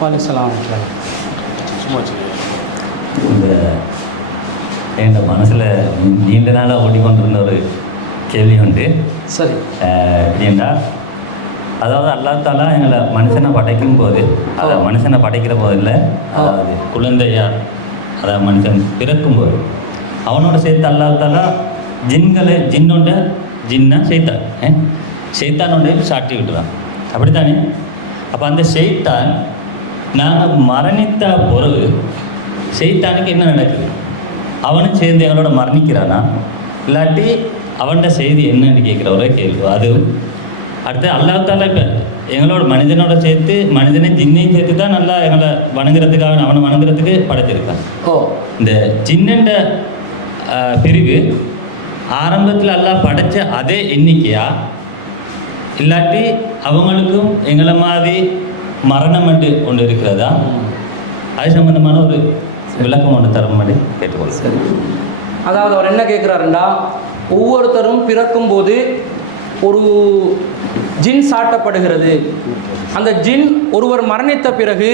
வாலைசலாம். இந்த என் மனசில் நீண்ட நாளாக ஓடிக்கொண்டிருந்த ஒரு கேள்வி உண்டு. சரி. எப்படின்னா, அதாவது அல்லாஹ் தஆலா எங்களை மனுஷனை படைக்கும் போது, அதாவது மனுஷனை படைக்கிற போதில், அதாவது குழந்தையா, அதாவது மனுஷன் பிறக்கும்போது அவனோட சேர்த்து அல்லாஹ் தஆலா ஜின்னா செய்த்தானோட சாட்டி விட்டுறான். அப்படித்தானே? அப்போ அந்த செய்தான் நாங்கள் மரணித்த பிறகு செய்தானுக்கு என்ன நடக்குது? அவனும் சேர்ந்து எங்களோட மரணிக்கிறானா, இல்லாட்டி அவன்கிட்ட செய்தி என்னன்னு கேட்குற ஒரே கேள்வி. அது அடுத்து அல்லாஹ் தஆலா இப்போ எங்களோட மனிதனோட சேர்த்து மனிதனை ஜின்னையும் சேர்த்து தான் நல்லா எங்களை வணங்குறதுக்காக அவனை வணங்குறதுக்கு படைச்சிருக்கான். இந்த ஜின்னண்ட பிரிவு ஆரம்பத்தில் அல்லாஹ் படைச்ச அதே எண்ணிக்கையா, இல்லாட்டி அவங்களுக்கும் எங்களை மாதிரி மரணம் ஒன்று இருக்கிறதா? அது சம்பந்தமான ஒரு விளக்கம் ஒன்று தர மாதிரி கேட்டுக்கொள்ள. அதாவது அவர் என்ன கேட்குறாருண்டா, ஒவ்வொருத்தரும் பிறக்கும் போது ஒரு ஜின் சாட்டப்படுகிறது. அந்த ஜின் ஒருவர் மரணித்த பிறகு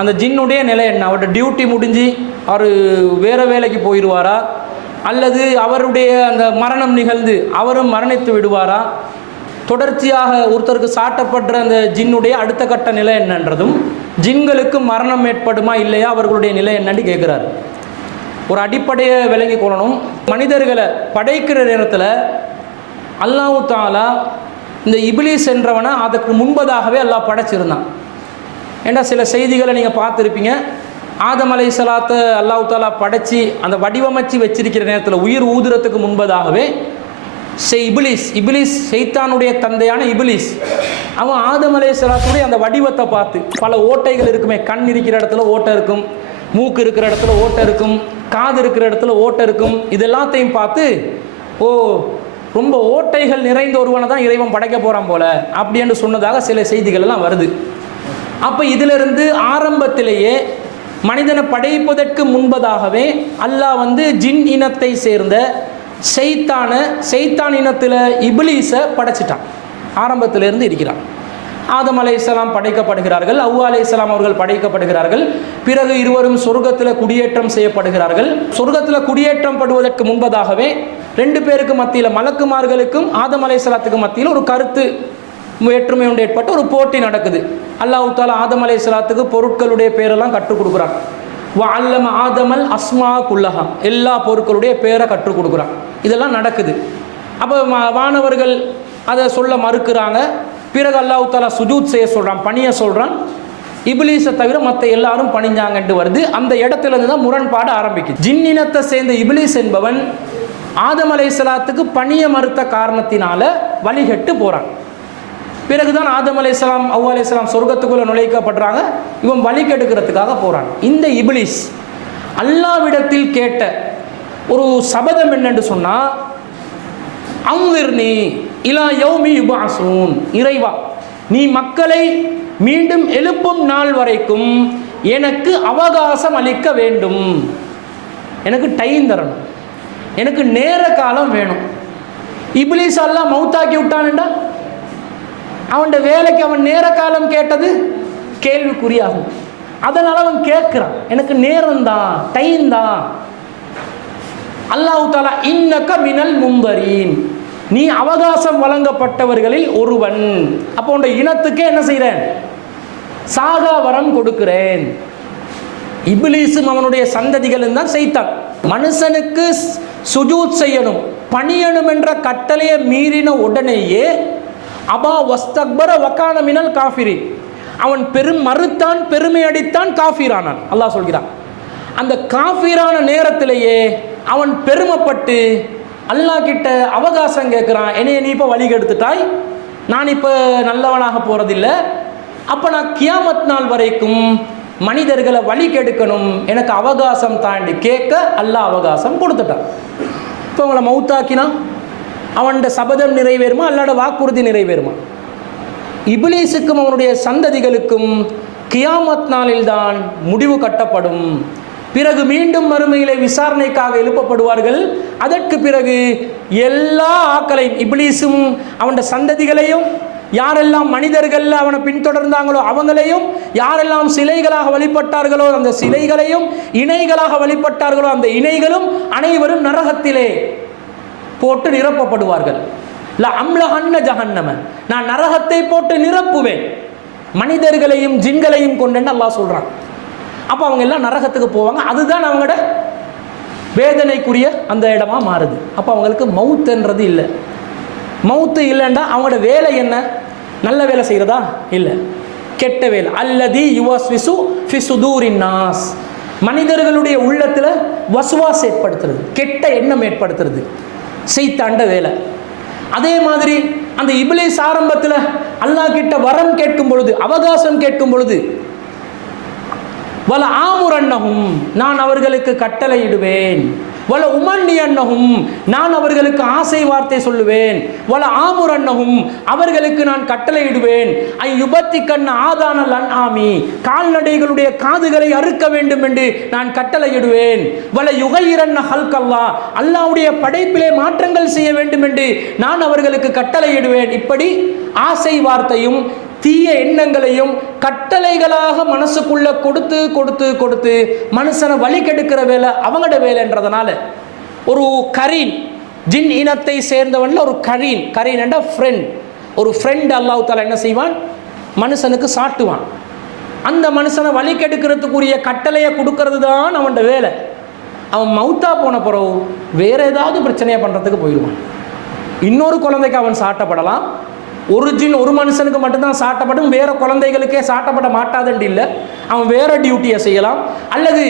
அந்த ஜின்னுடைய நிலை என்ன? அவருடைய டியூட்டி முடிஞ்சு அவர் வேறு வேலைக்கு போயிடுவாரா, அல்லது அவருடைய அந்த மரணம் நிகழ்ந்து அவரும் மரணித்து விடுவாரா, தொடர்ச்சியாக ஒருத்தருக்கு சாட்டப்படுற அந்த ஜின்னுடைய அடுத்த கட்ட நிலை என்னன்றதும், ஜின்களுக்கு மரணம் ஏற்படுமா இல்லையா, அவர்களுடைய நிலை என்னன்னு கேட்குறாரு. ஒரு அடிப்படையை விளங்கி கொள்ளணும். மனிதர்களை படைக்கிற நேரத்தில் அல்லாஹ் தஆலா இந்த இப்லீஸ் என்றவனை அதுக்கு முன்பதாகவே அல்லாஹ் படைச்சிருந்தான். ஏன்னா சில செய்திகளை நீங்கள் பார்த்துருப்பீங்க. ஆதம் அலைஹிஸ்ஸலாத்தை அல்லாஹ் தஆலா படைச்சி அந்த வடிவமைச்சு வச்சிருக்கிற நேரத்தில் உயிர் ஊதுறதுக்கு முன்பதாகவே இப்லீஸ் சைத்தானுடைய தந்தையான இப்லீஸ் அவன் ஆதம் அலைஹிஸ்ஸலாத்துடைய அந்த வடிவத்தை பார்த்து, பல ஓட்டைகள் இருக்குமே, கண் இருக்கிற இடத்துல ஓட்டை இருக்கும், மூக்கு இருக்கிற இடத்துல ஓட்டை இருக்கும், காது இருக்கிற இடத்துல ஓட்டை இருக்கும், இது எல்லாத்தையும் பார்த்து ஓ ரொம்ப ஓட்டைகள் நிறைந்த ஒருவனை தான் இறைவன் படைக்க போகிறான் போல அப்படின்னு சொன்னதாக சில செய்திகள் எல்லாம் வருது. அப்போ இதிலிருந்து ஆரம்பத்திலேயே மனிதனை படைப்பதற்கு முன்பதாகவே அல்லாஹ் ஜின் இனத்தை சேர்ந்த செய்தான் இனத்தில் இப்லீஸை படைச்சிட்டான். ஆரம்பத்திலிருந்து இருக்கிறான். ஆதம் அலைஹிஸ்ஸலாம் படைக்கப்படுகிறார்கள், ஹவ்வா அலைஹிஸ்ஸலாம் அவர்கள் படைக்கப்படுகிறார்கள். பிறகு இருவரும் சொர்க்கத்தில் குடியேற்றம் செய்யப்படுகிறார்கள். சொர்க்கத்தில் குடியேற்றம் படுவதற்கு முன்பதாகவே ரெண்டு பேருக்கு மத்தியில், மலக்குமார்களுக்கும் ஆதம் அலைஹிஸ்ஸலாத்துக்கு மத்தியில் ஒரு கருத்து வேற்றுமை ஒன்று ஏற்பட்டு ஒரு போட்டி நடக்குது. அல்லாஹ் தஆலா ஆதம் அலைஹிஸ்ஸலாத்துக்கு பொருட்களுடைய பேரெல்லாம் கற்றுக் கொடுக்குறான். வஅல்லம ஆதமல் அஸ்மா குல்லஹா, எல்லா பொருட்களுடைய பேரை கற்றுக் கொடுக்குறான். இதெல்லாம் நடக்குது. அப்போ வானவர்கள் அதை சொல்ல மறுக்கிறாங்க. பிறகு அல்லாஹ் தஆலா சுஜூத் செய்ய சொல்கிறான், பணிய சொல்கிறான். இப்லீஸை தவிர மற்ற எல்லாரும் பணிஞ்சாங்கன்ட்டு வருது. அந்த இடத்துல இருந்து தான் முரண்பாடு ஆரம்பிக்குது. ஜின் இனத்தை சேர்ந்த இப்லீஸ் என்பவன் ஆதம் அலைஹிஸ்ஸலாத்துக்கு பணிய மறுத்த காரணத்தினால வழிகட்டு போகிறான். பிறகுதான் ஆதம் அலைஹிஸ்ஸலாம் ஹவ்வா அலைஹிஸ்ஸலாம் சொர்க்கத்துக்குள்ளே நுழைக்கப்படுறாங்க. இவன் வழி கெடுக்கிறதுக்காக போகிறான். இந்த இப்லீஸ் அல்லாஹ்விடத்தில் கேட்ட ஒரு சபதம் என்னன்னு சொன்னால், அன்விர்னி இலா யௌமி யுபஅஸூன், இறைவா நீ மக்களை மீண்டும் எழுப்பும் நாள் வரைக்கும் எனக்கு அவகாசம் அளிக்க வேண்டும், எனக்கு டைம் தரணும், எனக்கு நேர காலம் வேணும். இப்லீஸ் அல்லாஹ் மௌத்தாக்கி விட்டான்டா, அவன் வேலைக்கு அவன் நேர காலம் கேட்டது கேள்விக்குறியாகும். அதனால் அவன் கேட்குறான், எனக்கு நேரம் தான், டைம் தான். அல்லாஹ் தஆலா இன்னக மினல் முந்தரீன், நீ அவகாசம் வழங்கப்பட்டவர்களில் ஒருவன். அப்போ உன் இனத்துக்கே என்ன செய்கிறேன்? சாகா வரம் கொடுக்கிறேன். இப்லீஸும் அவனுடைய சந்ததிகளும் தான் செய்தான். மனுஷனுக்கு சுஜூத் செய்யணும், பணியணும் என்ற கட்டளையை மீறின உடனேயே அபா வஸ்தக்பர வகான மினல் காஃபிரி, அவன் மறுத்தான், பெருமை அடித்தான், காஃபிரானான். அல்லாஹ் சொல்கிறான். அந்த காஃபிரான நேரத்திலேயே அவன் பெருமைப்பட்டு அல்லாஹ் கிட்ட அவகாசம் கேட்குறான். என்னைய நீ இப்போ வழி கெடுத்துட்டாய், நான் இப்போ நல்லவனாக போகிறதில்லை, அப்போ நான் கியாமத் நாள் வரைக்கும் மனிதர்களை வழி கெடுக்கணும், எனக்கு அவகாசம் தாண்டி கேட்க அல்லாஹ் அவகாசம் கொடுத்துட்டான். இப்போ அவங்கள மௌத்தாக்கினா அவனோட சபதம் நிறைவேறுமா, அல்லாட வாக்குறுதி நிறைவேறுமா? இப்லீஸுக்கும் அவனுடைய சந்ததிகளுக்கும் கியாமத் நாளில்தான் முடிவு கட்டப்படும். பிறகு மீண்டும் மறுமையிலே விசாரணைக்காக எழுப்பப்படுவார்கள். அதற்கு பிறகு எல்லா ஆக்களையும், இப்லீஸும் அவனுடைய சந்ததிகளையும் யாரெல்லாம் மனிதர்கள் அவனை பின்தொடர்ந்தாங்களோ அவங்களையும், யாரெல்லாம் சிலைகளாக வழிபட்டார்களோ அந்த சிலைகளையும், இணைகளாக வழிபட்டார்களோ அந்த இணைகளும் அனைவரும் நரகத்திலே போட்டு நிரப்பப்படுவார்கள். அம்லஹன்ன ஜஹன்னம, நான் நரகத்தை போட்டு நிரப்புவேன், மனிதர்களையும் ஜின்களையும் கொண்டு அல்லாஹ் சொல்றான். அப்போ அவங்க எல்லாம் நரகத்துக்கு போவாங்க. அதுதான் அவங்களோட வேதனைக்குரிய அந்த இடமா மாறுது. அப்போ அவங்களுக்கு மவுத்துன்றது இல்லை. மவுத்து இல்லைண்டா அவங்களோட வேலை என்ன? நல்ல வேலை செய்கிறதா? இல்லை, கெட்ட வேலை. அல்லதி யுவஸ்விசு ஃபி சுதூரின் நாஸ், மனிதர்களுடைய உள்ளத்தில் வசுவாஸ் ஏற்படுத்துறது, கெட்ட எண்ணம் ஏற்படுத்துறது செய்தாண்ட வேலை. அதே மாதிரி அந்த இப்லீஸ் ஆரம்பத்தில் அல்லாஹ் கிட்ட வரம் கேட்கும் பொழுது, அவகாசம் கேட்கும் பொழுது, வல ஆமுரன்னஹும், நான் அவர்களுக்கு கட்டளையிடுவேன், வல உமன்னியன்னஹும், நான் அவர்களுக்கு ஆசை வார்த்தை சொல்லுவேன், வல ஆமுரன்னஹும், அவர்களுக்கு நான் கட்டளையிடுவேன், ஐ யுபத்திக்கன்ன ஆதானல் அன்ஆமி, கால்நடைகளுடைய காதுகளை அறுக்க வேண்டும் என்று நான் கட்டளையிடுவேன், வல யுகையிரன்ன ஹல்கல்லா, அல்லாஹ்வுடைய படைப்பிலே மாற்றங்கள் செய்ய வேண்டும் என்று நான் அவர்களுக்கு கட்டளையிடுவேன். இப்படி ஆசை வார்த்தையும் தீய எண்ணங்களையும் கட்டளைகளாக மனசுக்குள்ள கொடுத்து கொடுத்து கொடுத்து மனுஷனை வழி கெடுக்கிற வேலை அவங்களோட வேலைன்றதுனால, ஒரு கரீன், ஜின் இனத்தை சேர்ந்தவன்ல ஒரு கரீன் என்ற ஃப்ரெண்ட், ஒரு ஃப்ரெண்ட் அல்லாஹ் தஆலா என்ன செய்வான், மனுஷனுக்கு சாட்டுவான். அந்த மனுஷனை வழி கெடுக்கிறதுக்குரிய கட்டளையை கொடுக்கறது தான் அவனோட வேலை. அவன் மௌத்தா போன பிறகு வேற ஏதாவது பிரச்சனையை பண்ணுறதுக்கு போயிடுவான். இன்னொரு குழந்தைக்கு அவன் சாட்டப்படலாம். ஒரு ஜின் ஒரு மனுஷனுக்கு மட்டும்தான் சாட்டப்படும், வேற குழந்தைகளுக்கே சாட்டப்பட மாட்டாதுன்னு இல்லை. அவன் வேற டியூட்டியை செய்யலாம். அல்லது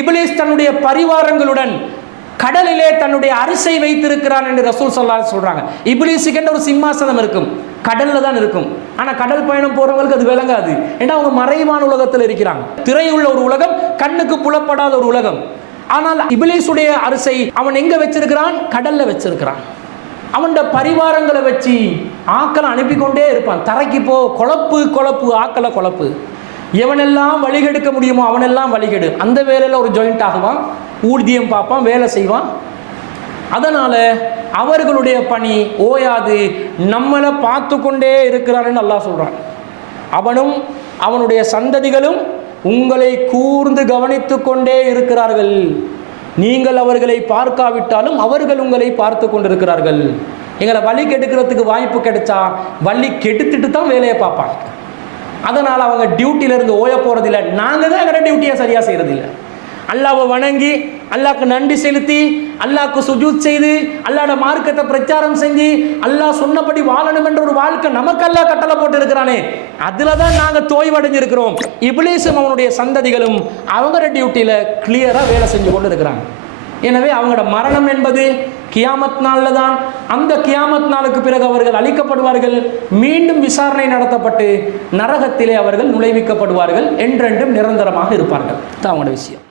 இப்லீஸ் தன்னுடைய பரிவாரங்களுடன் கடலிலே தன்னுடைய அரிசை வைத்திருக்கிறான் என்று ரசூல் ஸல்லல்லாஹு அலைஹி வஸல்லம் சொல்றாங்க. இப்லீஸுக்கு ஒரு சிம்மாசனம் இருக்கும், கடல்ல தான் இருக்கும். ஆனால் கடல் பயணம் போறவங்களுக்கு அது விளங்காது. ஏன்னா அவங்க மறைவான உலகத்தில் இருக்கிறாங்க. திரையுள்ள ஒரு உலகம், கண்ணுக்கு புலப்படாத ஒரு உலகம். ஆனால் இப்லீஸுடைய அரிசை அவன் எங்க வச்சிருக்கிறான்? கடல்ல வச்சிருக்கிறான். அவன் பரிவாரங்களை வச்சு ஆக்களை அனுப்பிக்கொண்டே இருப்பான். தரைக்கு போ, குழப்பு குழப்பு, ஆக்களை குழப்பு. எவனெல்லாம் வழிகெடுக்க முடியுமோ அவனெல்லாம் வழிகெடு. அந்த வேலையில் ஒரு ஜாயிண்ட் ஆகுவான், ஊர்தியம் பார்ப்பான், வேலை செய்வான். அதனால அவர்களுடைய பணி ஓயாது, நம்மளை பார்த்து கொண்டே இருக்கிறான்னு அல்லாஹ் சொல்றான். அவனும் அவனுடைய சந்ததிகளும் உங்களை கூர்ந்து கவனித்து கொண்டே இருக்கிறார்கள். நீங்கள் அவர்களை பார்க்காவிட்டாலும் அவர்கள் உங்களை பார்த்து கொண்டிருக்கிறார்கள். எங்களை வழி கெடுக்கிறதுக்கு வாய்ப்பு கிடைச்சா வழி கெடுத்துட்டு தான் வேலையை பார்ப்பாங்க. அதனால் அவங்க டியூட்டியிலேருந்து ஓய போகிறதில்லை. நாங்கள் தான் எங்களோட டியூட்டியை சரியாக செய்கிறதில்லை. அல்லாஹ்வை வணங்கி, அல்லாஹ்க்கு நன்றி செலுத்தி, அல்லாஹ்க்கு சுஜூத் செய்து, அல்லாஹ்வோட மார்க்கத்தை பிரச்சாரம் செஞ்சு, அல்லாஹ் சொன்னபடி வாழணும் என்ற ஒரு வாழ்க்கை நமக்கு அல்லாஹ் கட்டளை போட்டு இருக்கிறானே, அதில் தான் நாங்கள் தோய்வடைஞ்சிருக்கிறோம். இப்லீஸும் அவனுடைய சந்ததிகளும் அவங்களோட டியூட்டியில் கிளியராக வேலை செஞ்சு கொண்டு இருக்கிறாங்க. எனவே அவங்களோட மரணம் என்பது கியாமத் நாளில் தான். அந்த கியாமத் நாளுக்கு பிறகு அவர்கள் அழிக்கப்படுவார்கள். மீண்டும் விசாரணை நடத்தப்பட்டு நரகத்திலே அவர்கள் நுழைவிக்கப்படுவார்கள். என்றென்றும் நிரந்தரமாக இருப்பார்கள். தான் அவங்களோட விஷயம்.